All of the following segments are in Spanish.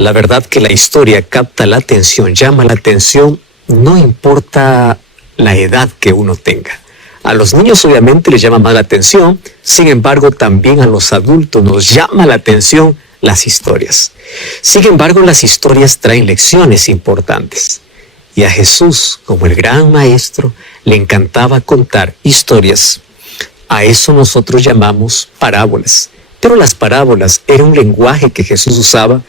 La verdad que la historia capta la atención, llama la atención, no importa la edad que uno tenga. A los niños obviamente les llama más la atención, sin embargo también a los adultos nos llama la atención las historias. Sin embargo, las historias traen lecciones importantes. Y a Jesús, como el gran maestro, le encantaba contar historias. A eso nosotros llamamos parábolas. Pero las parábolas era un lenguaje que Jesús usaba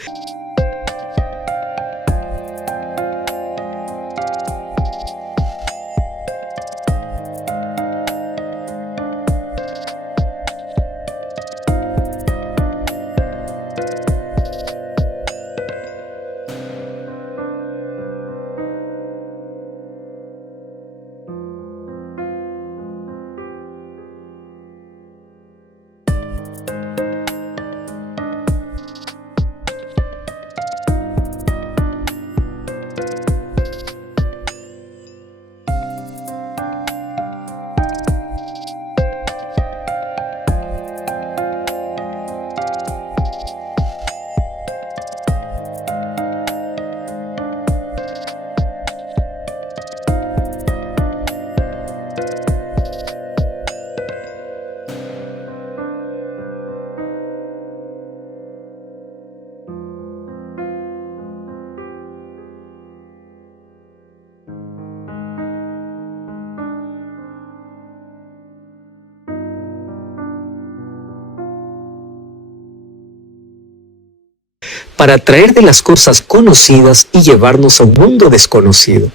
para traer de las cosas conocidas y llevarnos a un mundo desconocido,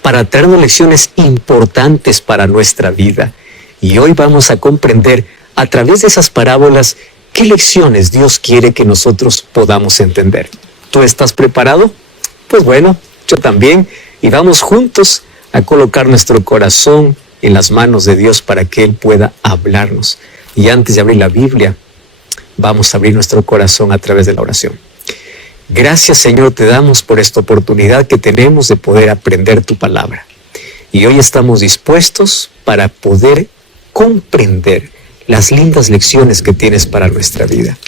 para traernos lecciones importantes para nuestra vida. Y hoy vamos a comprender a través de esas parábolas qué lecciones Dios quiere que nosotros podamos entender. ¿Tú estás preparado? Pues bueno, yo también. Y vamos juntos a colocar nuestro corazón en las manos de Dios para que Él pueda hablarnos. Y antes de abrir la Biblia, vamos a abrir nuestro corazón a través de la oración. Gracias, Señor, te damos por esta oportunidad que tenemos de poder aprender tu palabra. Y hoy estamos dispuestos para poder comprender las lindas lecciones que tienes para nuestra vida.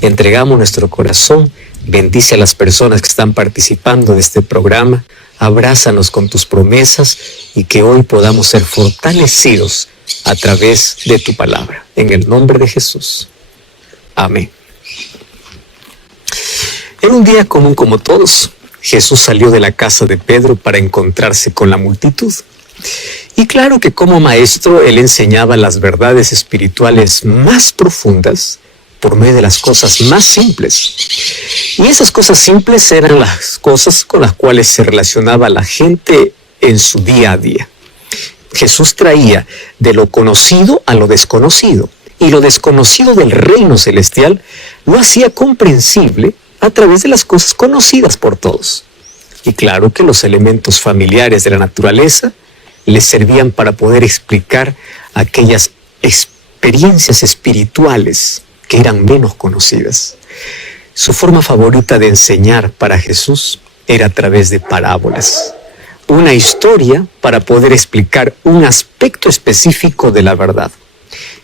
Entregamos nuestro corazón, bendice a las personas que están participando de este programa, abrázanos con tus promesas y que hoy podamos ser fortalecidos a través de tu palabra. En el nombre de Jesús. Amén. En un día común como todos, Jesús salió de la casa de Pedro para encontrarse con la multitud. Y claro que como maestro, él enseñaba las verdades espirituales más profundas por medio de las cosas más simples. Y esas cosas simples eran las cosas con las cuales se relacionaba la gente en su día a día. Jesús traía de lo conocido a lo desconocido. Y lo desconocido del reino celestial lo hacía comprensible a través de las cosas conocidas por todos. Y claro que los elementos familiares de la naturaleza les servían para poder explicar aquellas experiencias espirituales que eran menos conocidas. Su forma favorita de enseñar para Jesús era a través de parábolas. Una historia para poder explicar un aspecto específico de la verdad.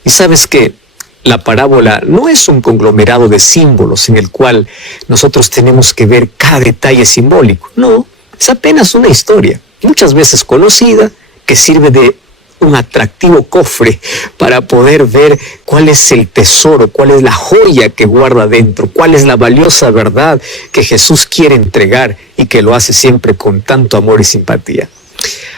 Y sabes que la parábola no es un conglomerado de símbolos en el cual nosotros tenemos que ver cada detalle simbólico. No, es apenas una historia, muchas veces conocida, que sirve de un atractivo cofre para poder ver cuál es el tesoro, cuál es la joya que guarda dentro, cuál es la valiosa verdad que Jesús quiere entregar y que lo hace siempre con tanto amor y simpatía.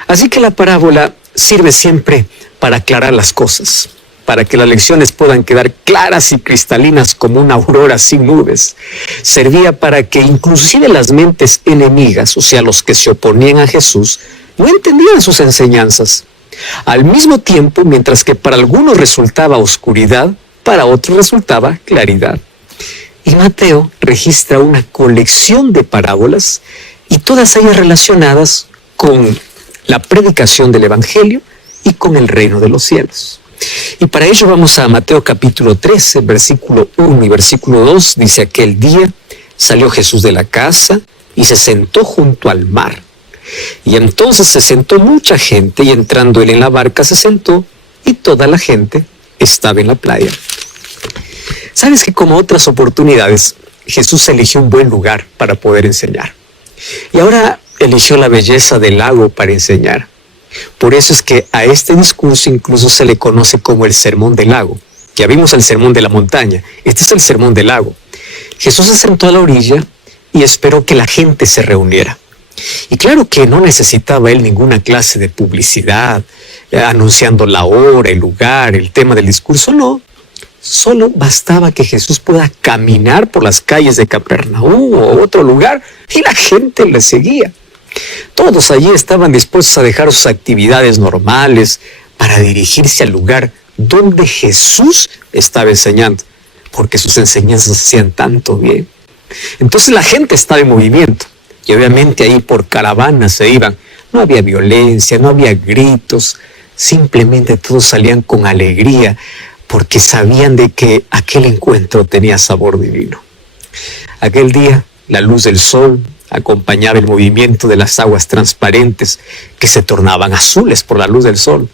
Así que la parábola sirve siempre para aclarar las cosas, para que las lecciones puedan quedar claras y cristalinas como una aurora sin nubes. Servía para que inclusive las mentes enemigas, o sea, los que se oponían a Jesús, no entendían sus enseñanzas. Al mismo tiempo, mientras que para algunos resultaba oscuridad, para otros resultaba claridad. Y Mateo registra una colección de parábolas y todas ellas relacionadas con la predicación del Evangelio y con el reino de los cielos. Y para ello vamos a Mateo capítulo 13, versículo 1 y versículo 2. Dice: aquel día salió Jesús de la casa y se sentó junto al mar. Y entonces se sentó mucha gente, y entrando él en la barca se sentó, y toda la gente estaba en la playa. Sabes que como otras oportunidades, Jesús eligió un buen lugar para poder enseñar. Y ahora eligió la belleza del lago para enseñar. Por eso es que a este discurso incluso se le conoce como el Sermón del Lago. Ya vimos el Sermón de la Montaña. Este es el Sermón del Lago. Jesús se sentó a la orilla y esperó que la gente se reuniera. Y claro que no necesitaba él ninguna clase de publicidad, anunciando la hora, el lugar, el tema del discurso, no. Solo bastaba que Jesús pueda caminar por las calles de Capernaum o otro lugar y la gente le seguía. Todos allí estaban dispuestos a dejar sus actividades normales para dirigirse al lugar donde Jesús estaba enseñando, porque sus enseñanzas hacían tanto bien. Entonces la gente estaba en movimiento y obviamente ahí por caravanas se iban. No había violencia, no había gritos, simplemente todos salían con alegría porque sabían de que aquel encuentro tenía sabor divino. Aquel día, la luz del sol acompañaba el movimiento de las aguas transparentes que se tornaban azules por la luz del sol.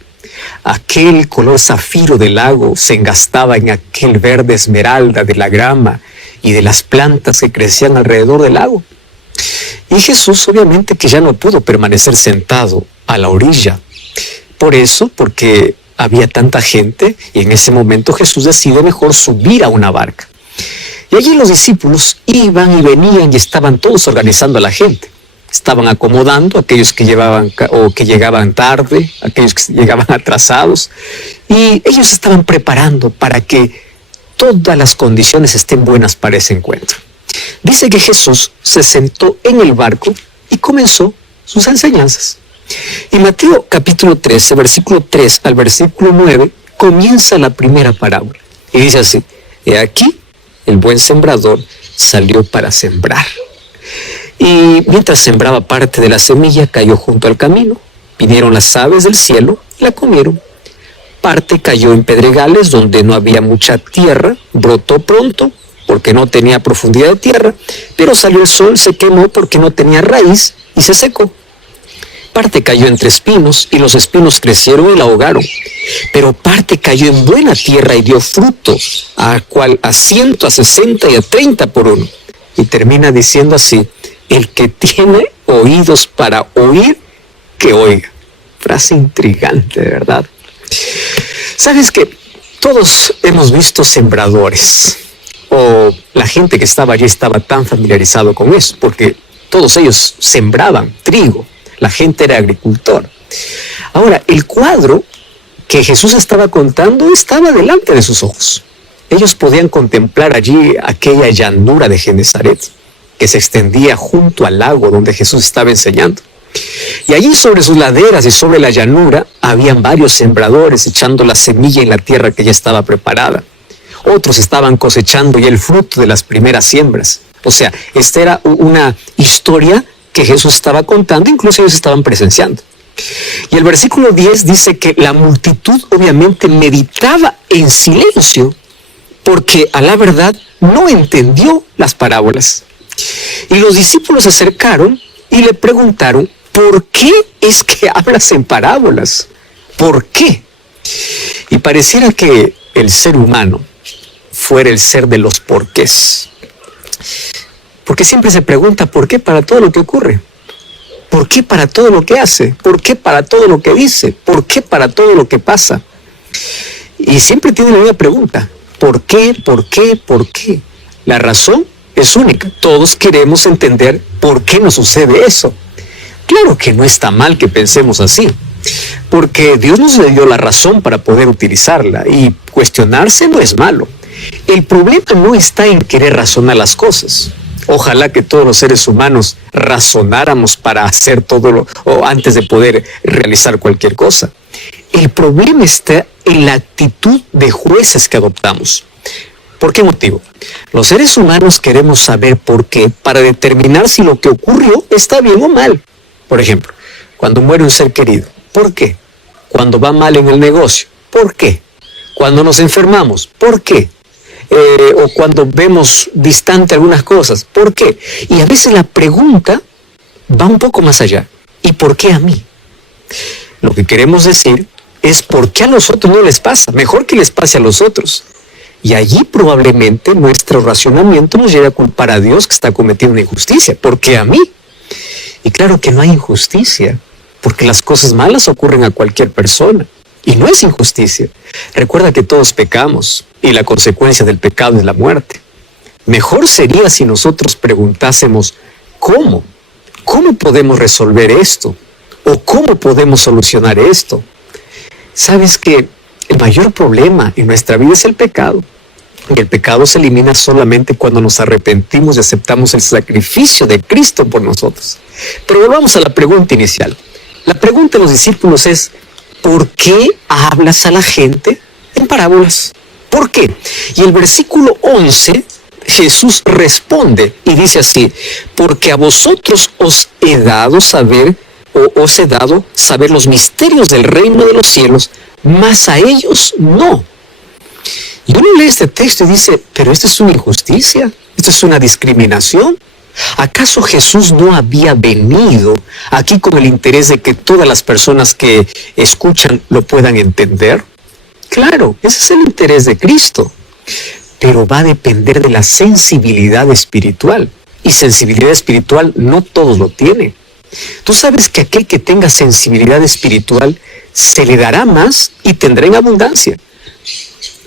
Aquel color zafiro del lago se engastaba en aquel verde esmeralda de la grama y de las plantas que crecían alrededor del lago. Y Jesús obviamente que ya no pudo permanecer sentado a la orilla. Por eso, porque había tanta gente, y en ese momento Jesús decide mejor subir a una barca. Y allí los discípulos iban y venían y estaban todos organizando a la gente. Estaban acomodando a aquellos que llegaban tarde, aquellos que llegaban atrasados, y ellos estaban preparando para que todas las condiciones estén buenas para ese encuentro. Dice que Jesús se sentó en el barco y comenzó sus enseñanzas. Y Mateo capítulo 13, versículo 3 al versículo 9, comienza la primera parábola. Y dice así: he aquí, el buen sembrador salió para sembrar. Y mientras sembraba, parte de la semilla cayó junto al camino. Vinieron las aves del cielo y la comieron. Parte cayó en pedregales donde no había mucha tierra, brotó pronto porque no tenía profundidad de tierra, pero salió el sol, se quemó porque no tenía raíz y se secó. Parte cayó entre espinos y los espinos crecieron y la ahogaron. Pero parte cayó en buena tierra y dio fruto, a 100, a 60 y a 30 por uno. Y termina diciendo así: el que tiene oídos para oír, que oiga. Frase intrigante, de verdad. ¿Sabes qué? Todos hemos visto sembradores, o la gente que estaba allí estaba tan familiarizado con eso, porque todos ellos sembraban trigo. La gente era agricultor. Ahora, el cuadro que Jesús estaba contando estaba delante de sus ojos. Ellos podían contemplar allí aquella llanura de Genesaret que se extendía junto al lago donde Jesús estaba enseñando. Y allí sobre sus laderas y sobre la llanura habían varios sembradores echando la semilla en la tierra que ya estaba preparada. Otros estaban cosechando ya el fruto de las primeras siembras. O sea, esta era una historia que Jesús estaba contando, incluso ellos estaban presenciando. Y el versículo 10 dice que la multitud obviamente meditaba en silencio, porque a la verdad no entendió las parábolas. Y los discípulos se acercaron y le preguntaron: ¿por qué es que hablas en parábolas? ¿Por qué? Y pareciera que el ser humano fuera el ser de los porqués. Porque siempre se pregunta por qué para todo lo que ocurre. ¿Por qué para todo lo que hace? ¿Por qué para todo lo que dice? ¿Por qué para todo lo que pasa? Y siempre tiene la misma pregunta: ¿por qué? ¿Por qué? ¿Por qué? La razón es única. Todos queremos entender por qué nos sucede eso. Claro que no está mal que pensemos así, porque Dios nos dio la razón para poder utilizarla, y cuestionarse no es malo. El problema no está en querer razonar las cosas. Ojalá que todos los seres humanos razonáramos para hacer o antes de poder realizar cualquier cosa. El problema está en la actitud de jueces que adoptamos. ¿Por qué motivo? Los seres humanos queremos saber por qué para determinar si lo que ocurrió está bien o mal. Por ejemplo, cuando muere un ser querido, ¿por qué? Cuando va mal en el negocio, ¿por qué? Cuando nos enfermamos, ¿por qué? O cuando vemos distante algunas cosas, ¿por qué? Y a veces la pregunta va un poco más allá. ¿Y por qué a mí? Lo que queremos decir es: ¿por qué a los otros no les pasa? Mejor que les pase a los otros. Y allí probablemente nuestro racionamiento nos lleve a culpar a Dios que está cometiendo una injusticia. ¿Por qué a mí? Y claro que no hay injusticia, porque las cosas malas ocurren a cualquier persona. Y no es injusticia. Recuerda que todos pecamos y la consecuencia del pecado es la muerte. Mejor sería si nosotros preguntásemos, ¿cómo? ¿Cómo podemos resolver esto? ¿O cómo podemos solucionar esto? ¿Sabes que el mayor problema en nuestra vida es el pecado? Y el pecado se elimina solamente cuando nos arrepentimos y aceptamos el sacrificio de Cristo por nosotros. Pero volvamos a la pregunta inicial. La pregunta de los discípulos es, ¿por qué hablas a la gente en parábolas? ¿Por qué? Y el versículo 11, Jesús responde y dice así, porque a vosotros os he dado saber los misterios del reino de los cielos, mas a ellos no. Y uno lee este texto y dice, pero esto es una injusticia, esto es una discriminación. ¿Acaso Jesús no había venido aquí con el interés de que todas las personas que escuchan lo puedan entender? Claro, ese es el interés de Cristo, pero va a depender de la sensibilidad espiritual. Y sensibilidad espiritual no todos lo tienen. Tú sabes que aquel que tenga sensibilidad espiritual se le dará más y tendrá en abundancia.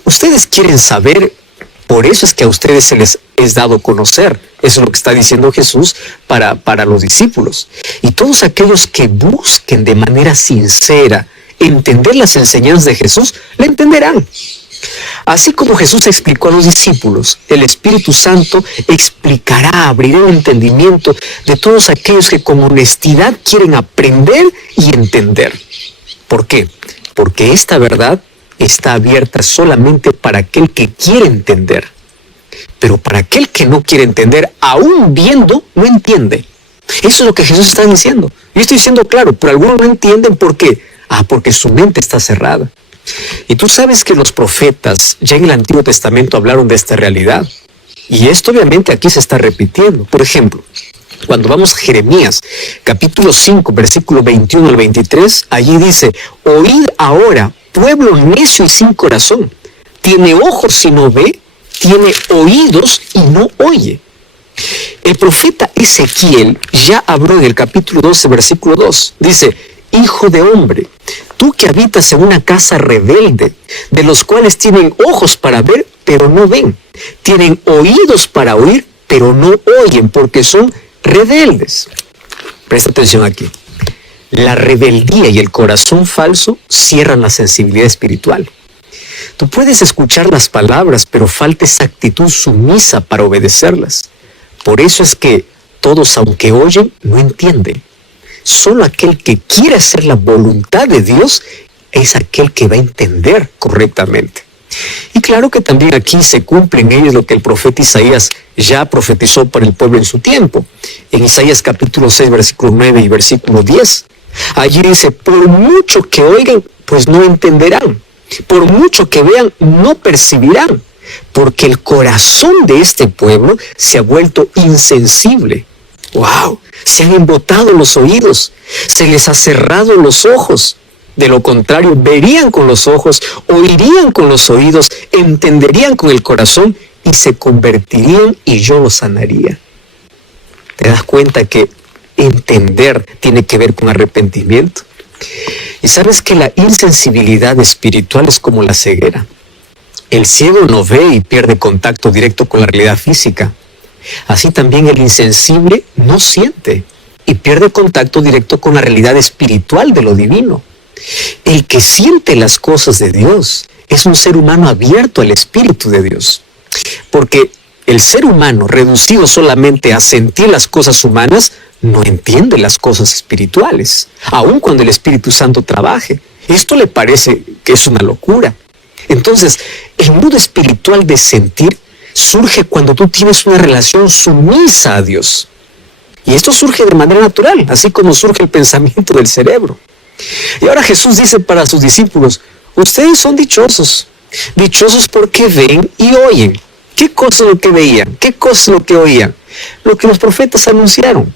Ustedes quieren saber, por eso es que a ustedes se les es dado conocer. Eso es lo que está diciendo Jesús para los discípulos. Y todos aquellos que busquen de manera sincera entender las enseñanzas de Jesús, le entenderán. Así como Jesús explicó a los discípulos, el Espíritu Santo explicará, abrirá el entendimiento de todos aquellos que con honestidad quieren aprender y entender. ¿Por qué? Porque esta verdad está abierta solamente para aquel que quiere entender. Pero para aquel que no quiere entender, aún viendo, no entiende. Eso es lo que Jesús está diciendo. Yo estoy diciendo claro, pero algunos no entienden por qué. Porque su mente está cerrada. Y tú sabes que los profetas ya en el Antiguo Testamento hablaron de esta realidad. Y esto obviamente aquí se está repitiendo. Por ejemplo, cuando vamos a Jeremías, capítulo 5, versículo 21 al 23, allí dice, oíd ahora, pueblo necio y sin corazón, tiene ojos y no ve, tiene oídos y no oye. El profeta Ezequiel ya habló en el capítulo 12, versículo 2. Dice, hijo de hombre, tú que habitas en una casa rebelde, de los cuales tienen ojos para ver, pero no ven, tienen oídos para oír, pero no oyen, porque son rebeldes. Presta atención aquí. La rebeldía y el corazón falso cierran la sensibilidad espiritual. Tú puedes escuchar las palabras, pero falta esa actitud sumisa para obedecerlas. Por eso es que todos, aunque oyen, no entienden. Solo aquel que quiere hacer la voluntad de Dios es aquel que va a entender correctamente. Y claro que también aquí se cumple en ellos lo que el profeta Isaías ya profetizó para el pueblo en su tiempo. En Isaías capítulo 6, versículo 9 y versículo 10. Allí dice, por mucho que oigan, pues no entenderán. Por mucho que vean, no percibirán. Porque el corazón de este pueblo se ha vuelto insensible. ¡Wow! Se han embotado los oídos, se les ha cerrado los ojos. De lo contrario, verían con los ojos, oirían con los oídos, entenderían con el corazón y se convertirían y yo los sanaría. ¿Te das cuenta que entender tiene que ver con arrepentimiento? Y sabes que la insensibilidad espiritual es como la ceguera. El ciego no ve y pierde contacto directo con la realidad física. Así también el insensible no siente y pierde contacto directo con la realidad espiritual de lo divino. El que siente las cosas de Dios es un ser humano abierto al Espíritu de Dios. Porque el ser humano reducido solamente a sentir las cosas humanas no entiende las cosas espirituales, aun cuando el Espíritu Santo trabaje. Esto le parece que es una locura. Entonces, el mundo espiritual de sentir surge cuando tú tienes una relación sumisa a Dios. Y esto surge de manera natural, así como surge el pensamiento del cerebro. Y ahora Jesús dice para sus discípulos, ustedes son dichosos. Dichosos porque ven y oyen. ¿Qué cosa es lo que veían? ¿Qué cosa es lo que oían? Lo que los profetas anunciaron.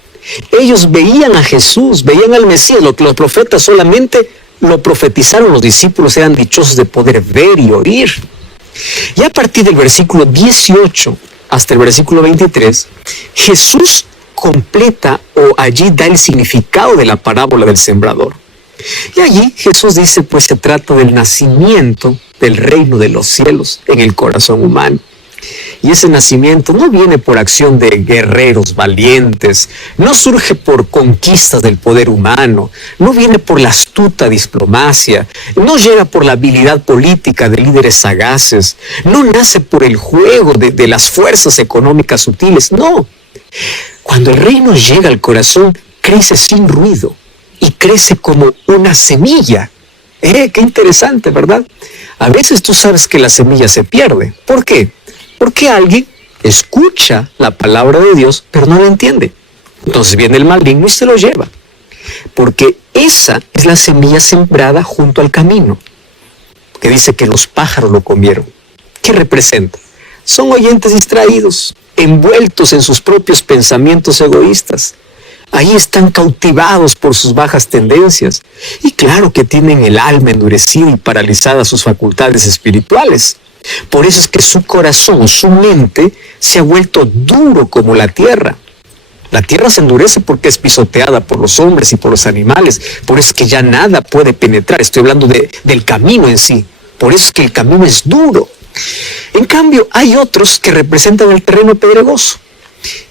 Ellos veían a Jesús, veían al Mesías, lo que los profetas solamente lo profetizaron. Los discípulos eran dichosos de poder ver y oír. Y a partir del versículo 18 hasta el versículo 23, Jesús completa o allí da el significado de la parábola del sembrador. Y allí Jesús dice, pues se trata del nacimiento del reino de los cielos en el corazón humano. Y ese nacimiento no viene por acción de guerreros valientes, no surge por conquistas del poder humano, no viene por la astuta diplomacia, no llega por la habilidad política de líderes sagaces, no nace por el juego de las fuerzas económicas sutiles, no. Cuando el reino llega al corazón, crece sin ruido y crece como una semilla. Qué interesante, ¿verdad? A veces tú sabes que la semilla se pierde. ¿Por qué? Porque alguien escucha la palabra de Dios, pero no la entiende. Entonces viene el maligno y se lo lleva. Porque esa es la semilla sembrada junto al camino, que dice que los pájaros lo comieron. ¿Qué representa? Son oyentes distraídos, envueltos en sus propios pensamientos egoístas. Ahí están cautivados por sus bajas tendencias. Y claro que tienen el alma endurecida y paralizada sus facultades espirituales. Por eso es que su corazón, su mente, se ha vuelto duro como la tierra. La tierra se endurece porque es pisoteada por los hombres y por los animales. Por eso es que ya nada puede penetrar. Estoy hablando del camino en sí. Por eso es que el camino es duro. En cambio, hay otros que representan el terreno pedregoso.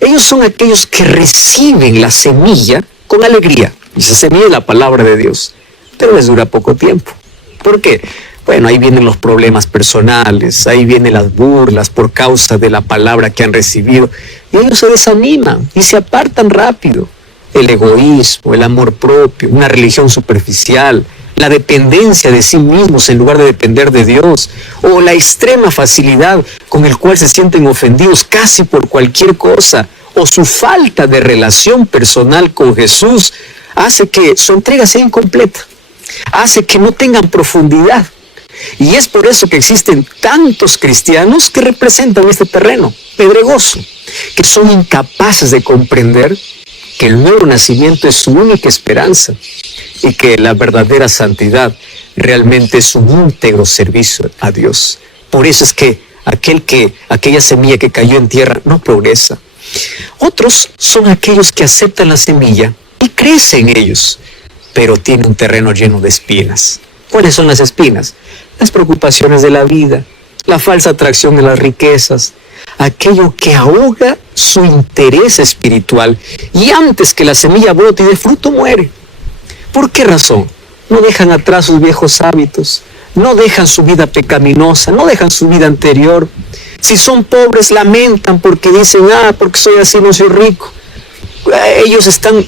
Ellos son aquellos que reciben la semilla con alegría. Y esa semilla es la palabra de Dios. Pero les dura poco tiempo. ¿Por qué? Bueno, ahí vienen los problemas personales, ahí vienen las burlas por causa de la palabra que han recibido. Y ellos se desaniman y se apartan rápido. El egoísmo, el amor propio, una religión superficial, la dependencia de sí mismos en lugar de depender de Dios, o la extrema facilidad con el cual se sienten ofendidos casi por cualquier cosa, o su falta de relación personal con Jesús, hace que su entrega sea incompleta, hace que no tengan profundidad. Y es por eso que existen tantos cristianos que representan este terreno pedregoso, que son incapaces de comprender que el nuevo nacimiento es su única esperanza y que la verdadera santidad realmente es un íntegro servicio a Dios. Por eso es que aquella semilla que cayó en tierra no progresa. Otros son aquellos que aceptan la semilla y crecen en ellos, pero tienen un terreno lleno de espinas. ¿Cuáles son las espinas? Las preocupaciones de la vida, la falsa atracción de las riquezas, aquello que ahoga su interés espiritual y antes que la semilla brote y dé fruto muere. ¿Por qué razón? No dejan atrás sus viejos hábitos, no dejan su vida pecaminosa, no dejan su vida anterior. Si son pobres, lamentan porque dicen, porque soy así, no soy rico. Ellos están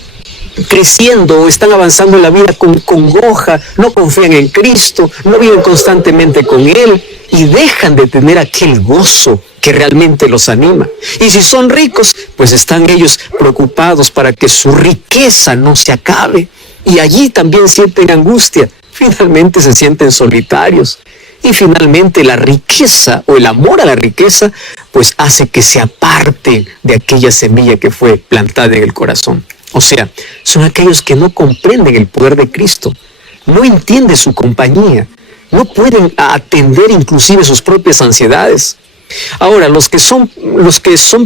creciendo o están avanzando en la vida con congoja, no confían en Cristo, no viven constantemente con Él y dejan de tener aquel gozo que realmente los anima. Y si son ricos, pues están ellos preocupados para que su riqueza no se acabe y allí también sienten angustia, finalmente se sienten solitarios. Y finalmente la riqueza o el amor a la riqueza pues hace que se aparten de aquella semilla que fue plantada en el corazón. O sea, son aquellos que no comprenden el poder de Cristo, no entienden su compañía, no pueden atender inclusive sus propias ansiedades. Ahora, los que son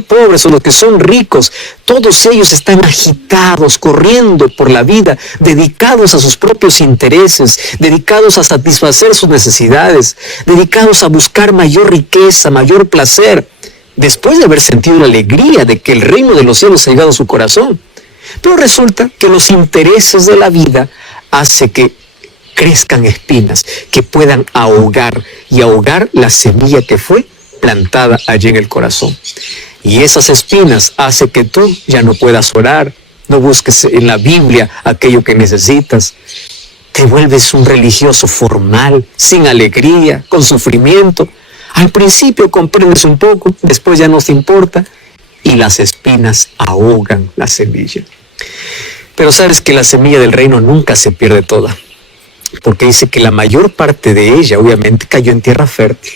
pobres o los que son ricos, todos ellos están agitados, corriendo por la vida, dedicados a sus propios intereses, dedicados a satisfacer sus necesidades, dedicados a buscar mayor riqueza, mayor placer, después de haber sentido la alegría de que el reino de los cielos ha llegado a su corazón. Pero resulta que los intereses de la vida hacen que crezcan espinas, que puedan ahogar la semilla que fue plantada allí en el corazón. Y esas espinas hacen que tú ya no puedas orar, no busques en la Biblia aquello que necesitas. Te vuelves un religioso formal, sin alegría, con sufrimiento. Al principio comprendes un poco, después ya no te importa y las espinas ahogan la semilla. Pero sabes que la semilla del reino nunca se pierde toda, porque dice que la mayor parte de ella obviamente cayó en tierra fértil.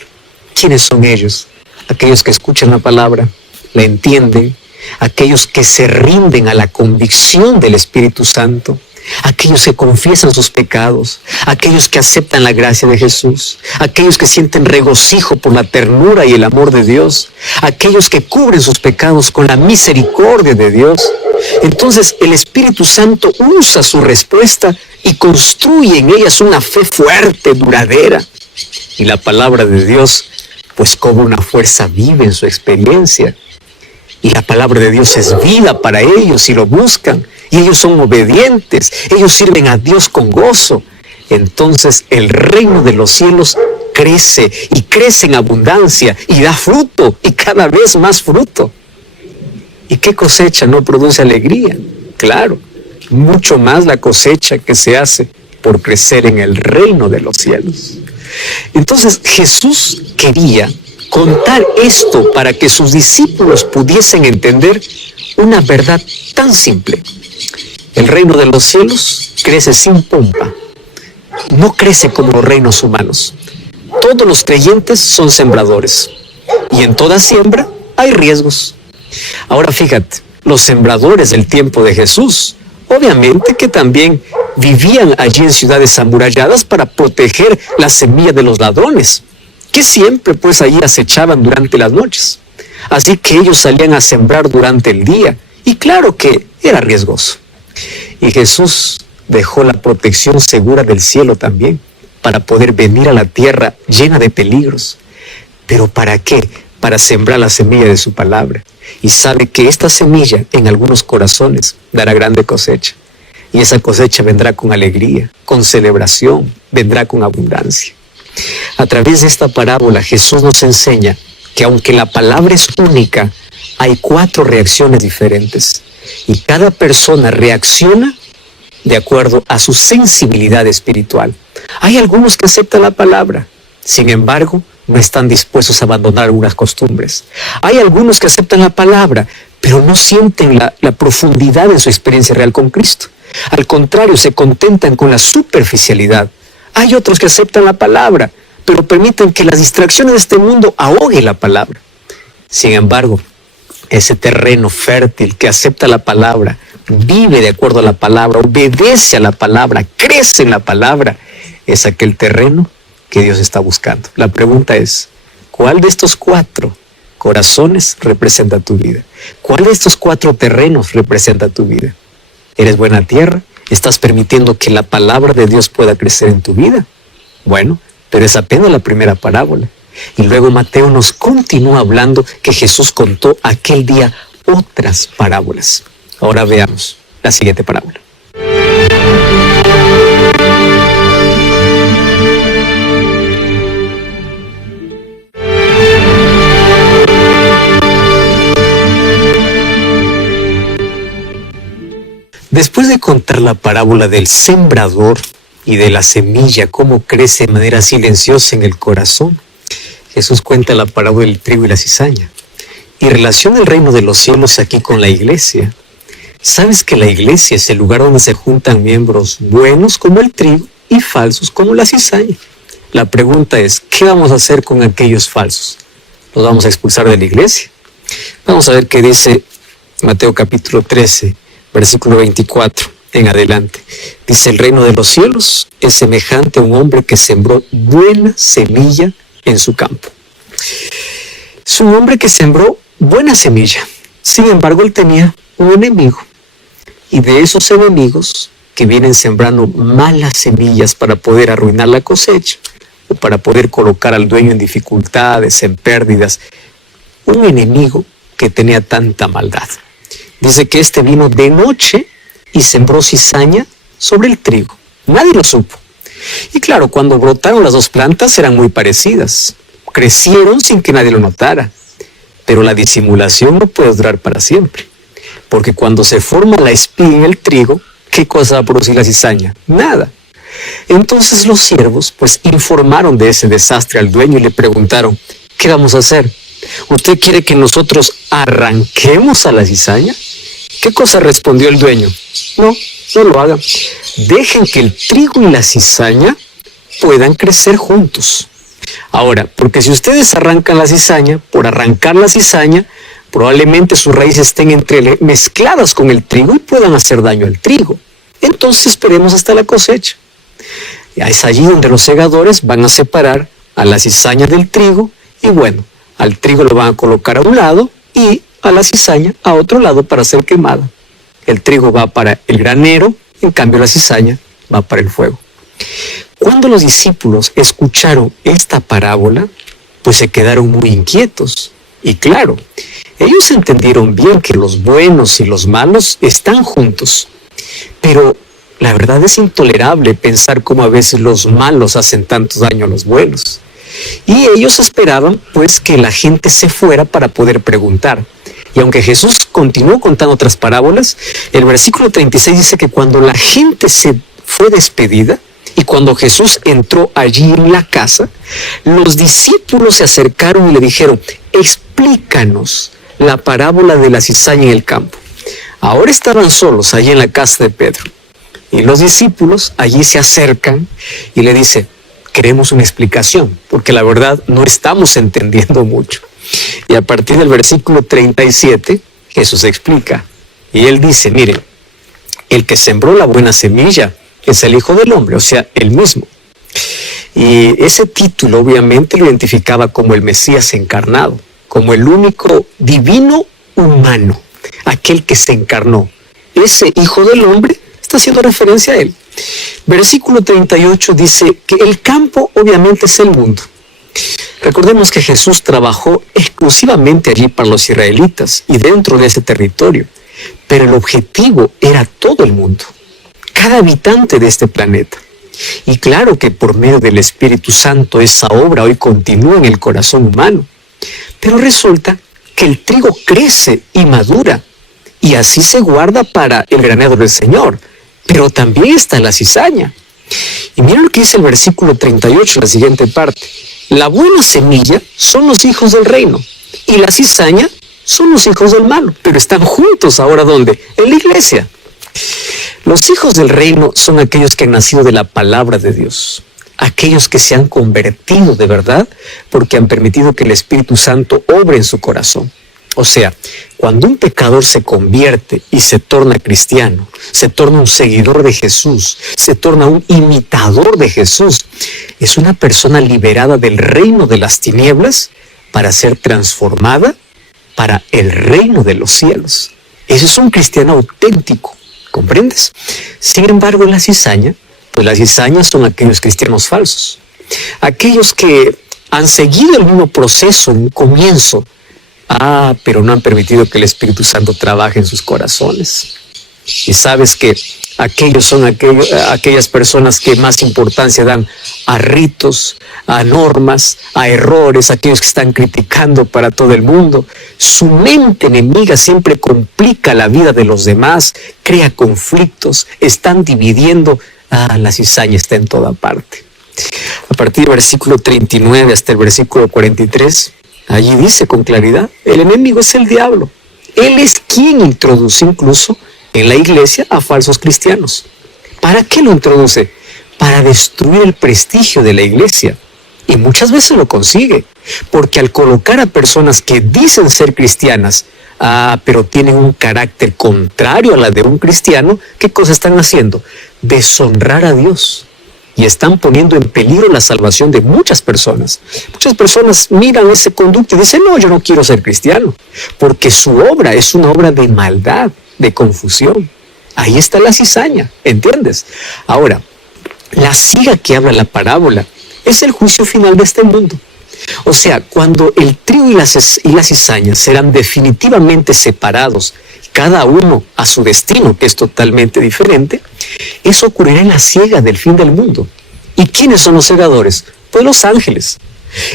¿Quiénes son ellos? Aquellos que escuchan la palabra, la entienden, aquellos que se rinden a la convicción del Espíritu Santo, aquellos que confiesan sus pecados, aquellos que aceptan la gracia de Jesús, aquellos que sienten regocijo por la ternura y el amor de Dios, aquellos que cubren sus pecados con la misericordia de Dios. Entonces el Espíritu Santo usa su respuesta y construye en ellas una fe fuerte, duradera. Y la palabra de Dios pues cobra una fuerza viva en su experiencia. Y la palabra de Dios es vida para ellos si lo buscan. Y ellos son obedientes, ellos sirven a Dios con gozo. Entonces el reino de los cielos crece y crece en abundancia y da fruto y cada vez más fruto. ¿Y qué cosecha no produce alegría? Claro, mucho más la cosecha que se hace por crecer en el reino de los cielos. Entonces Jesús quería contar esto para que sus discípulos pudiesen entender una verdad tan simple. El reino de los cielos crece sin pompa, no crece como los reinos humanos. Todos los creyentes son sembradores y en toda siembra hay riesgos. Ahora fíjate, los sembradores del tiempo de Jesús, obviamente que también vivían allí en ciudades amuralladas para proteger la semilla de los ladrones, que siempre pues allí acechaban durante las noches. Así que ellos salían a sembrar durante el día y claro que era riesgoso. Y Jesús dejó la protección segura del cielo también para poder venir a la tierra llena de peligros. ¿Pero para qué? Para sembrar la semilla de su palabra. Y sabe que esta semilla en algunos corazones dará grande cosecha. Y esa cosecha vendrá con alegría, con celebración, vendrá con abundancia. A través de esta parábola Jesús nos enseña que aunque la palabra es única, hay 4 reacciones diferentes. Y cada persona reacciona de acuerdo a su sensibilidad espiritual. Hay algunos que aceptan la palabra, sin embargo, no están dispuestos a abandonar algunas costumbres. Hay algunos que aceptan la palabra, pero no sienten la profundidad de su experiencia real con Cristo. Al contrario, se contentan con la superficialidad. Hay otros que aceptan la palabra, pero permiten que las distracciones de este mundo ahoguen la palabra. Sin embargo, ese terreno fértil que acepta la palabra, vive de acuerdo a la palabra, obedece a la palabra, crece en la palabra, es aquel terreno que Dios está buscando. La pregunta es, ¿cuál de estos 4 corazones representa tu vida? ¿Cuál de estos 4 terrenos representa tu vida? ¿Eres buena tierra? ¿Estás permitiendo que la palabra de Dios pueda crecer en tu vida? Bueno, pero es apenas la primera parábola. Y luego Mateo nos continúa hablando que Jesús contó aquel día otras parábolas. Ahora veamos la siguiente parábola. Después de contar la parábola del sembrador y de la semilla, cómo crece de manera silenciosa en el corazón, Jesús cuenta la parábola del trigo y la cizaña y relaciona el reino de los cielos aquí con la iglesia. ¿Sabes que la iglesia es el lugar donde se juntan miembros buenos como el trigo y falsos como la cizaña? La pregunta es, ¿qué vamos a hacer con aquellos falsos? ¿Los vamos a expulsar de la iglesia? Vamos a ver qué dice Mateo capítulo 13, versículo 24 en adelante. Dice, el reino de los cielos es semejante a un hombre que sembró buena semilla en su campo. Es un hombre que sembró buena semilla. Sin embargo, él tenía un enemigo. Y de esos enemigos que vienen sembrando malas semillas para poder arruinar la cosecha o para poder colocar al dueño en dificultades, en pérdidas. Un enemigo que tenía tanta maldad. Dice que este vino de noche y sembró cizaña sobre el trigo. Nadie lo supo. Y claro, cuando brotaron las 2 plantas eran muy parecidas. Crecieron sin que nadie lo notara. Pero la disimulación no puede durar para siempre. Porque cuando se forma la espiga en el trigo, ¿qué cosa va a producir la cizaña? Nada. Entonces los siervos pues informaron de ese desastre al dueño y le preguntaron, ¿qué vamos a hacer? ¿Usted quiere que nosotros arranquemos a la cizaña? ¿Qué cosa respondió el dueño? No lo hagan. Dejen que el trigo y la cizaña puedan crecer juntos. Ahora, porque si ustedes arrancan la cizaña, por arrancar la cizaña, probablemente sus raíces estén mezcladas con el trigo y puedan hacer daño al trigo. entonces esperemos hasta la cosecha. Y es allí donde los segadores van a separar a la cizaña del trigo, y bueno, al trigo lo van a colocar a un lado y a la cizaña a otro lado para ser quemada. El trigo va para el granero, en cambio la cizaña va para el fuego. Cuando los discípulos escucharon esta parábola, pues se quedaron muy inquietos. Y claro, ellos entendieron bien que los buenos y los malos están juntos. Pero la verdad es intolerable pensar cómo a veces los malos hacen tanto daño a los buenos. Y ellos esperaban pues que la gente se fuera para poder preguntar. Y aunque Jesús continuó contando otras parábolas, el versículo 36 dice que cuando la gente se fue despedida y cuando Jesús entró allí en la casa, los discípulos se acercaron y le dijeron: explícanos la parábola de la cizaña en el campo. Ahora estaban solos allí en la casa de Pedro. Y los discípulos allí se acercan y le dicen: queremos una explicación, porque la verdad no estamos entendiendo mucho. Y a partir del versículo 37, Jesús explica. Y él dice: miren, el que sembró la buena semilla es el Hijo del Hombre, o sea, él mismo. Y ese título obviamente lo identificaba como el Mesías encarnado, como el único divino humano, aquel que se encarnó. Ese Hijo del Hombre está haciendo referencia a él. Versículo 38 dice que el campo obviamente es el mundo. Recordemos que Jesús trabajó exclusivamente allí para los israelitas y dentro de ese territorio, pero el objetivo era todo el mundo, cada habitante de este planeta. Y claro que por medio del Espíritu Santo esa obra hoy continúa en el corazón humano, pero resulta que el trigo crece y madura y así se guarda para el granero del Señor, pero también está la cizaña. Y mira lo que dice el versículo 38, la siguiente parte: la buena semilla son los hijos del reino y la cizaña son los hijos del malo, pero están juntos ahora ¿dónde? En la iglesia. Los hijos del reino son aquellos que han nacido de la palabra de Dios, aquellos que se han convertido de verdad porque han permitido que el Espíritu Santo obre en su corazón. O sea, cuando un pecador se convierte y se torna cristiano, se torna un seguidor de Jesús, se torna un imitador de Jesús, es una persona liberada del reino de las tinieblas para ser transformada para el reino de los cielos. Ese es un cristiano auténtico, ¿comprendes? Sin embargo, la cizaña, pues las cizañas son aquellos cristianos falsos, aquellos que han seguido el mismo proceso en un comienzo, pero no han permitido que el Espíritu Santo trabaje en sus corazones. Y sabes que aquellos son aquellas personas que más importancia dan a ritos, a normas, a errores, aquellos que están criticando para todo el mundo. Su mente enemiga siempre complica la vida de los demás, crea conflictos, están dividiendo. La cizaña está en toda parte. A partir del versículo 39 hasta el versículo 43, allí dice con claridad: el enemigo es el diablo. Él es quien introduce incluso en la iglesia a falsos cristianos. ¿Para qué lo introduce? Para destruir el prestigio de la iglesia. Y muchas veces lo consigue, porque al colocar a personas que dicen ser cristianas, pero tienen un carácter contrario a la de un cristiano, ¿qué cosa están haciendo? Deshonrar a Dios. Y están poniendo en peligro la salvación de muchas personas. Muchas personas miran ese conducto y dicen: no, yo no quiero ser cristiano, porque su obra es una obra de maldad, de confusión. Ahí está la cizaña, ¿entiendes? Ahora, la siga que habla la parábola es el juicio final de este mundo. O sea, cuando el trigo y la cizaña serán definitivamente separados, cada uno a su destino, que es totalmente diferente, eso ocurrirá en la siega del fin del mundo. ¿Y quiénes son los segadores? Pues los ángeles.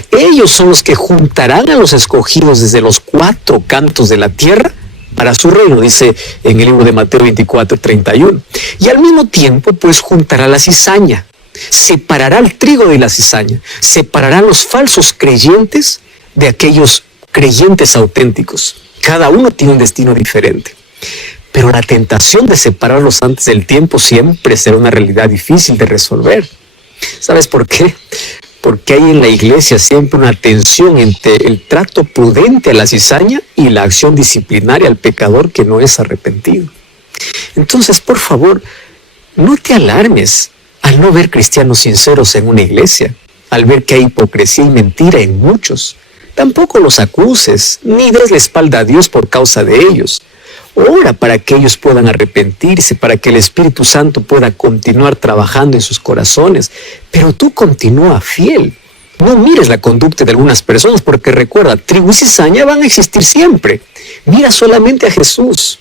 Ellos son los que juntarán a los escogidos desde los 4 cantos de la tierra para su reino, dice en el libro de Mateo 24:31. Y al mismo tiempo, pues juntará la cizaña, separará el trigo de la cizaña, separará los falsos creyentes de aquellos creyentes auténticos. Cada uno tiene un destino diferente. Pero la tentación de separarlos antes del tiempo siempre será una realidad difícil de resolver. ¿Sabes por qué? Porque hay en la iglesia siempre una tensión entre el trato prudente a la cizaña y la acción disciplinaria al pecador que no es arrepentido. Entonces, por favor, no te alarmes al no ver cristianos sinceros en una iglesia, al ver que hay hipocresía y mentira en muchos. Tampoco los acuses, ni des la espalda a Dios por causa de ellos. Ora para que ellos puedan arrepentirse, para que el Espíritu Santo pueda continuar trabajando en sus corazones. Pero tú continúa fiel. No mires la conducta de algunas personas, porque recuerda, trigo y cizaña van a existir siempre. Mira solamente a Jesús.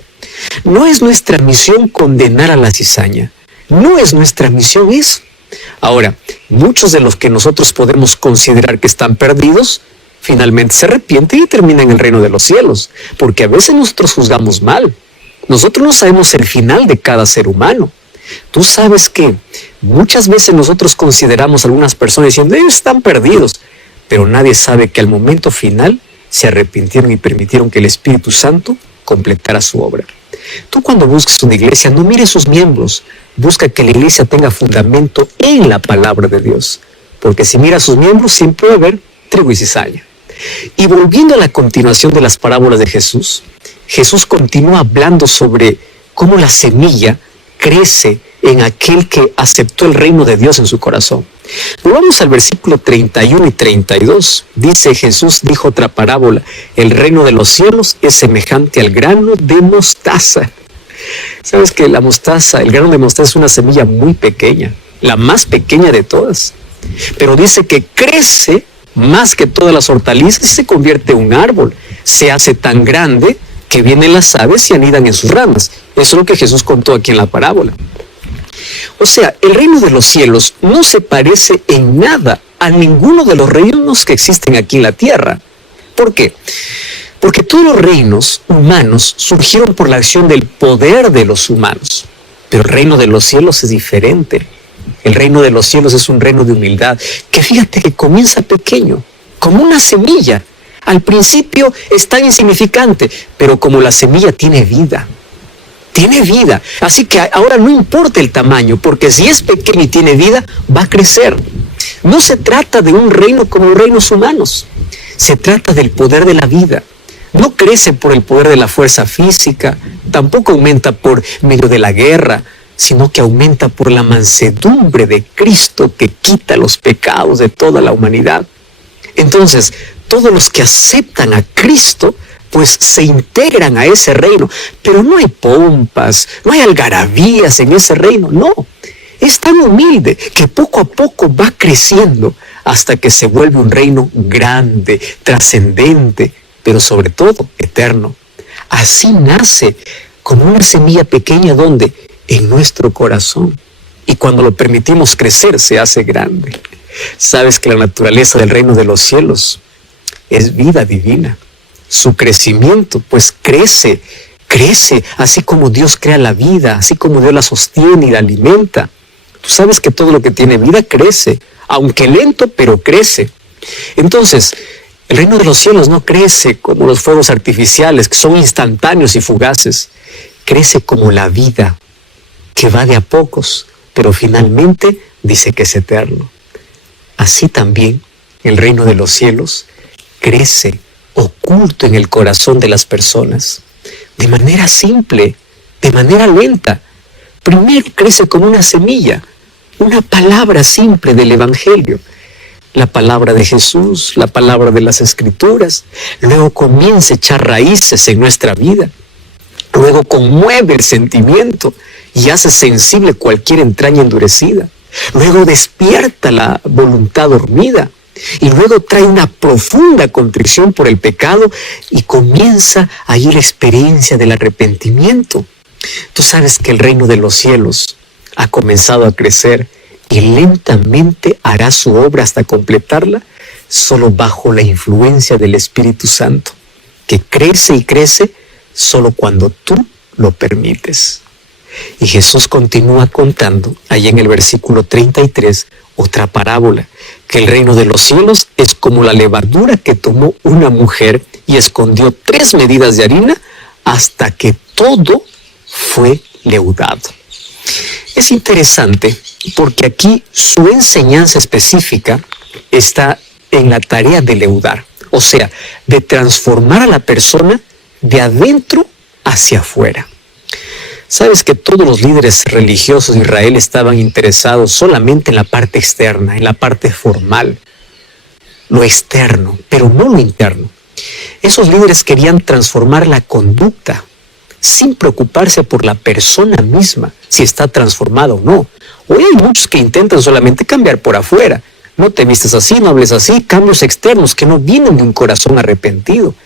No es nuestra misión condenar a la cizaña. No es nuestra misión eso. Ahora, muchos de los que nosotros podemos considerar que están perdidos, finalmente se arrepienten y terminan en el reino de los cielos, porque a veces nosotros juzgamos mal. Nosotros no sabemos el final de cada ser humano. Tú sabes que muchas veces nosotros consideramos a algunas personas diciendo, ellos están perdidos, pero nadie sabe que al momento final se arrepintieron y permitieron que el Espíritu Santo completara su obra. Tú cuando busques una iglesia, no mires sus miembros, busca que la iglesia tenga fundamento en la palabra de Dios, porque si miras sus miembros siempre va a haber trigo y cizaña. Y volviendo a la continuación de las parábolas de Jesús, Jesús continúa hablando sobre cómo la semilla crece en aquel que aceptó el reino de Dios en su corazón. Volvamos al versículo 31 y 32. Dice Jesús, dijo otra parábola, el reino de los cielos es semejante al grano de mostaza. ¿Sabes que la mostaza, el grano de mostaza es una semilla muy pequeña, la más pequeña de todas? Pero dice que crece más que todas las hortalizas y se convierte en un árbol. Se hace tan grande que vienen las aves y anidan en sus ramas. Eso es lo que Jesús contó aquí en la parábola. O sea, el reino de los cielos no se parece en nada a ninguno de los reinos que existen aquí en la tierra. ¿Por qué? Porque todos los reinos humanos surgieron por la acción del poder de los humanos. Pero el reino de los cielos es diferente. El reino de los cielos es un reino de humildad, que fíjate que comienza pequeño, como una semilla. Al principio es tan insignificante, pero como la semilla tiene vida. Tiene vida. Así que ahora no importa el tamaño, porque si es pequeño y tiene vida, va a crecer. No se trata de un reino como los reinos humanos. Se trata del poder de la vida. No crece por el poder de la fuerza física, tampoco aumenta por medio de la guerra, sino que aumenta por la mansedumbre de Cristo que quita los pecados de toda la humanidad. Entonces, todos los que aceptan a Cristo, pues se integran a ese reino. Pero no hay pompas, no hay algarabías en ese reino, no. Es tan humilde que poco a poco va creciendo hasta que se vuelve un reino grande, trascendente, pero sobre todo eterno. Así nace como una semilla pequeña donde en nuestro corazón, y cuando lo permitimos crecer se hace grande. Sabes que la naturaleza del reino de los cielos es vida divina. Su crecimiento pues crece, así como Dios crea la vida, así como Dios la sostiene y la alimenta. Tú sabes que todo lo que tiene vida crece, aunque lento, pero crece. Entonces, el reino de los cielos no crece como los fuegos artificiales, que son instantáneos y fugaces. Crece como la vida, que va de a pocos, pero finalmente dice que es eterno. Así también el reino de los cielos crece oculto en el corazón de las personas, de manera simple, de manera lenta. Primero crece como una semilla, una palabra simple del Evangelio, la palabra de Jesús, la palabra de las Escrituras. Luego comienza a echar raíces en nuestra vida. Luego conmueve el sentimiento y hace sensible cualquier entraña endurecida. Luego despierta la voluntad dormida. Y luego trae una profunda contrición por el pecado y comienza ahí la experiencia del arrepentimiento. Tú sabes que el reino de los cielos ha comenzado a crecer y lentamente hará su obra hasta completarla, solo bajo la influencia del Espíritu Santo, que crece y crece solo cuando tú lo permites. Y Jesús continúa contando, ahí en el versículo 33, otra parábola, que el reino de los cielos es como la levadura que tomó una mujer y escondió 3 medidas de harina hasta que todo fue leudado. Es interesante porque aquí su enseñanza específica está en la tarea de leudar, o sea, de transformar a la persona de adentro hacia afuera. Sabes que todos los líderes religiosos de Israel estaban interesados solamente en la parte externa, en la parte formal, lo externo, pero no lo interno. Esos líderes querían transformar la conducta sin preocuparse por la persona misma, si está transformada o no. Hoy hay muchos que intentan solamente cambiar por afuera. No te vistes así, no hables así, cambios externos que no vienen de un corazón arrepentido.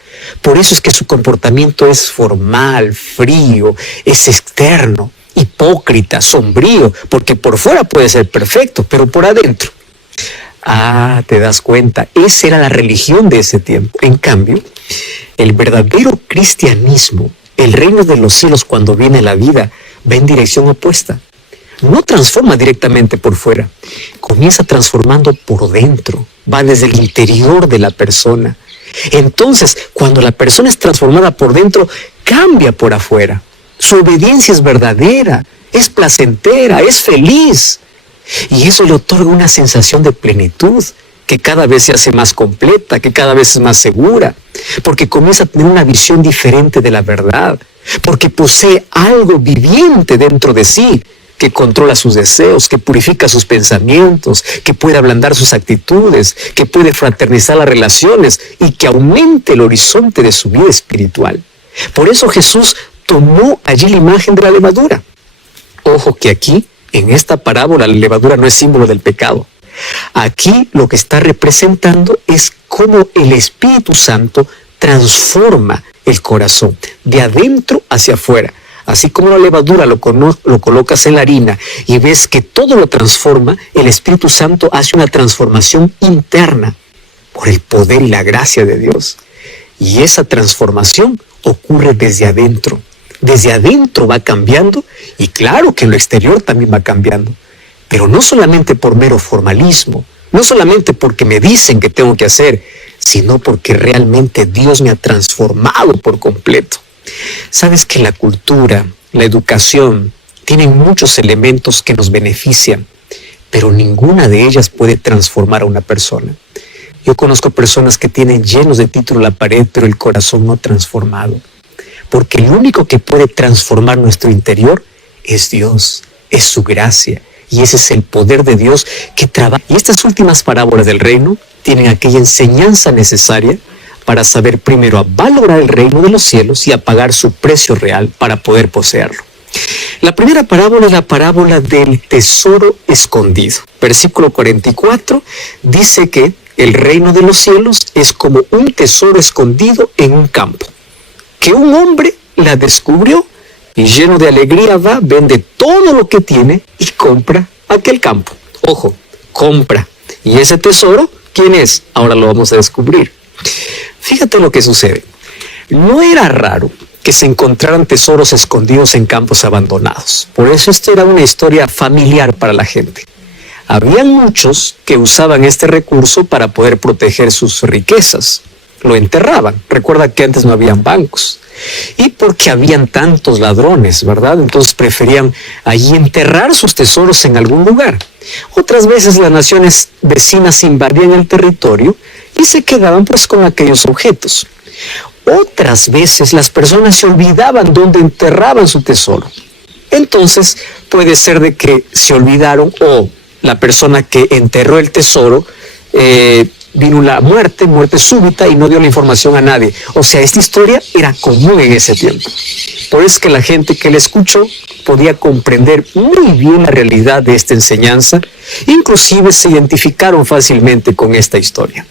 Por eso es que su comportamiento es formal, frío, es externo, hipócrita, sombrío, porque por fuera puede ser perfecto, pero por adentro. Te das cuenta, esa era la religión de ese tiempo. En cambio, el verdadero cristianismo, el reino de los cielos cuando viene la vida, va en dirección opuesta. No transforma directamente por fuera, comienza transformando por dentro, va desde el interior de la persona. Entonces, cuando la persona es transformada por dentro, cambia por afuera. Su obediencia es verdadera, es placentera, es feliz. Y eso le otorga una sensación de plenitud, que cada vez se hace más completa, que cada vez es más segura, porque comienza a tener una visión diferente de la verdad, porque posee algo viviente dentro de sí, que controla sus deseos, que purifica sus pensamientos, que puede ablandar sus actitudes, que puede fraternizar las relaciones y que aumente el horizonte de su vida espiritual. Por eso Jesús tomó allí la imagen de la levadura. Ojo que aquí, en esta parábola, la levadura no es símbolo del pecado. Aquí lo que está representando es cómo el Espíritu Santo transforma el corazón de adentro hacia afuera. Así como la levadura lo colocas en la harina y ves que todo lo transforma, el Espíritu Santo hace una transformación interna por el poder y la gracia de Dios. Y esa transformación ocurre desde adentro. Desde adentro va cambiando y claro que en lo exterior también va cambiando. Pero no solamente por mero formalismo, no solamente porque me dicen que tengo que hacer, sino porque realmente Dios me ha transformado por completo. Sabes que la cultura, la educación, tienen muchos elementos que nos benefician, pero ninguna de ellas puede transformar a una persona. Yo conozco personas que tienen llenos de títulos la pared, pero el corazón no transformado. Porque el único que puede transformar nuestro interior es Dios, es su gracia. Y ese es el poder de Dios que trabaja. Y estas últimas parábolas del reino tienen aquella enseñanza necesaria para saber primero a valorar el reino de los cielos y a pagar su precio real para poder poseerlo. La primera parábola es la parábola del tesoro escondido. Versículo 44 dice que el reino de los cielos es como un tesoro escondido en un campo, que un hombre la descubrió y lleno de alegría va, vende todo lo que tiene y compra aquel campo. Ojo, compra. ¿Y ese tesoro quién es? Ahora lo vamos a descubrir. Fíjate lo que sucede. No era raro que se encontraran tesoros escondidos en campos abandonados. Por eso esto era una historia familiar para la gente. Habían muchos que usaban este recurso para poder proteger sus riquezas. Lo enterraban. Recuerda que antes no habían bancos. Y porque habían tantos ladrones, ¿verdad? Entonces preferían allí enterrar sus tesoros en algún lugar. Otras veces las naciones vecinas invadían el territorio y se quedaban pues con aquellos objetos. Otras veces las personas se olvidaban dónde enterraban su tesoro. Entonces puede ser de que se olvidaron o la persona que enterró el tesoro vino la muerte súbita y no dio la información a nadie. O sea, esta historia era común en ese tiempo. Por eso es que la gente que la escuchó podía comprender muy bien la realidad de esta enseñanza. Inclusive se identificaron fácilmente con esta historia.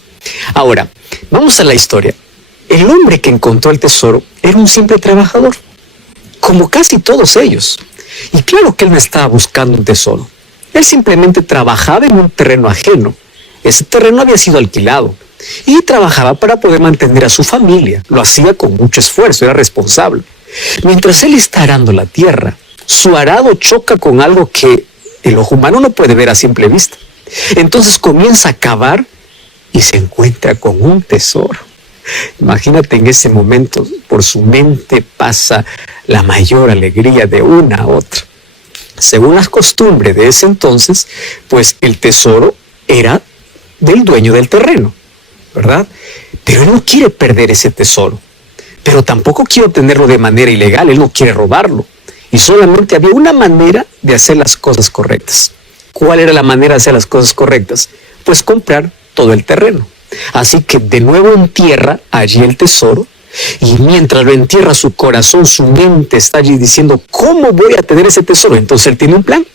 Ahora, vamos a la historia. El hombre que encontró el tesoro era un simple trabajador, como casi todos ellos. Y claro que él no estaba buscando un tesoro. Él simplemente trabajaba en un terreno ajeno. Ese terreno había sido alquilado y trabajaba para poder mantener a su familia. Lo hacía con mucho esfuerzo, era responsable. Mientras él está arando la tierra, su arado choca con algo que el ojo humano no puede ver a simple vista. Entonces comienza a cavar y se encuentra con un tesoro. Imagínate en ese momento, por su mente pasa la mayor alegría de una a otra. Según las costumbres de ese entonces, pues el tesoro era del dueño del terreno, ¿verdad? Pero él no quiere perder ese tesoro, pero tampoco quiere obtenerlo de manera ilegal, él no quiere robarlo. y solamente había una manera de hacer las cosas correctas. ¿Cuál era la manera de hacer las cosas correctas? Pues comprar todo el terreno. Así que de nuevo entierra allí el tesoro, y mientras lo entierra, su corazón, su mente está allí diciendo, ¿cómo voy a tener ese tesoro? Entonces él tiene un plan.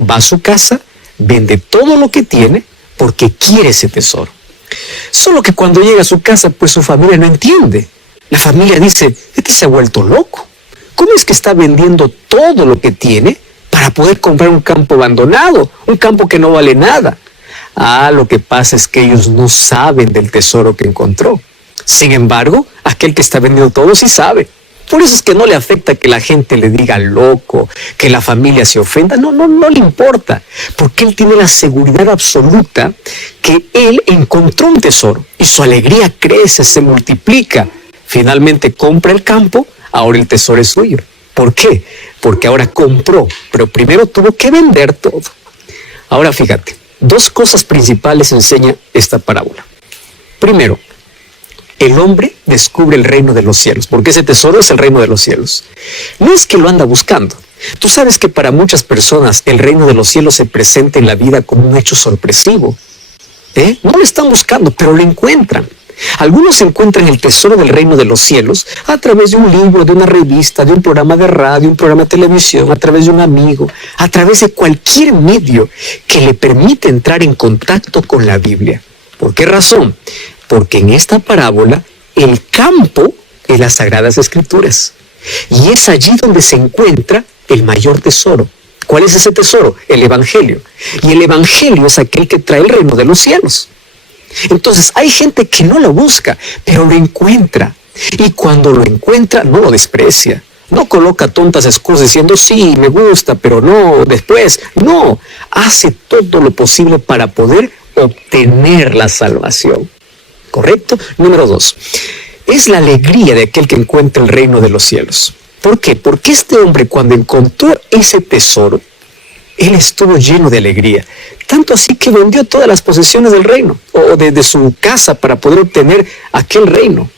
Va a su casa, vende todo lo que tiene porque quiere ese tesoro. Solo que cuando llega a su casa, pues su familia no entiende. La familia dice, este se ha vuelto loco. ¿Cómo es que está vendiendo todo lo que tiene para poder comprar un campo abandonado, un campo que no vale nada? Lo que pasa es que ellos no saben del tesoro que encontró. Sin embargo, aquel que está vendiendo todo sí sabe. Por eso es que no le afecta que la gente le diga loco, que la familia se ofenda. No le importa, porque él tiene la seguridad absoluta que él encontró un tesoro y su alegría crece, se multiplica. Finalmente compra el campo, ahora el tesoro es suyo. ¿Por qué? Porque ahora compró, pero primero tuvo que vender todo. Ahora fíjate, dos cosas principales enseña esta parábola. Primero, el hombre descubre el reino de los cielos, porque ese tesoro es el reino de los cielos. No es que lo anda buscando. Tú sabes que para muchas personas el reino de los cielos se presenta en la vida como un hecho sorpresivo. No lo están buscando, pero lo encuentran. Algunos encuentran el tesoro del reino de los cielos a través de un libro, de una revista, de un programa de radio, un programa de televisión, a través de un amigo, a través de cualquier medio que le permite entrar en contacto con la Biblia. ¿Por qué razón? Porque en esta parábola el campo es las Sagradas Escrituras. Y es allí donde se encuentra el mayor tesoro. ¿Cuál es ese tesoro? El Evangelio. Y el Evangelio es aquel que trae el reino de los cielos. Entonces hay gente que no lo busca, pero lo encuentra. Y cuando lo encuentra, no lo desprecia. No coloca tontas excusas diciendo, sí, me gusta, pero no, después. No, hace todo lo posible para poder obtener la salvación. ¿Correcto? Número 2. Es la alegría de aquel que encuentra el reino de los cielos. ¿Por qué? Porque este hombre, cuando encontró ese tesoro, él estuvo lleno de alegría. Tanto así que vendió todas las posesiones del reino, o de su casa, para poder obtener aquel reino.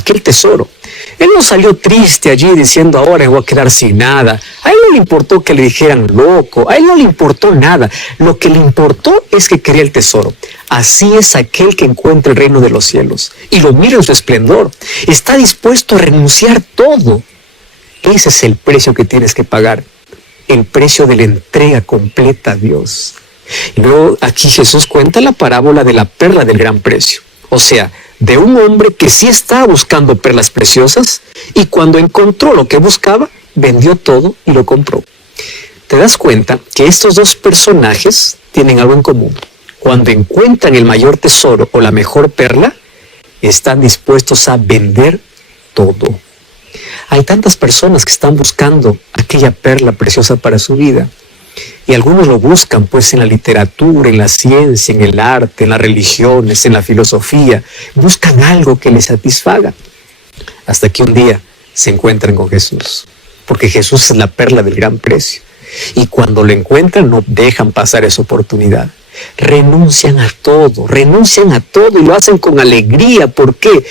Aquel tesoro. Él no salió triste allí diciendo, ahora voy a quedar sin nada. A él no le importó que le dijeran loco, a él no le importó nada. Lo que le importó es que quería el tesoro. Así es aquel que encuentra el reino de los cielos y lo mira en su esplendor. Está dispuesto a renunciar todo. Ese es el precio que tienes que pagar, el precio de la entrega completa a Dios. Y luego aquí Jesús cuenta la parábola de la perla del gran precio. O sea, de un hombre que sí estaba buscando perlas preciosas y cuando encontró lo que buscaba, vendió todo y lo compró. Te das cuenta que estos dos personajes tienen algo en común. Cuando encuentran el mayor tesoro o la mejor perla, están dispuestos a vender todo. Hay tantas personas que están buscando aquella perla preciosa para su vida. Y algunos lo buscan pues en la literatura, en la ciencia, en el arte, en las religiones, en la filosofía. Buscan algo que les satisfaga. Hasta que un día se encuentran con Jesús. Porque Jesús es la perla del gran precio. Y cuando lo encuentran no dejan pasar esa oportunidad. Renuncian a todo y lo hacen con alegría. ¿Por qué?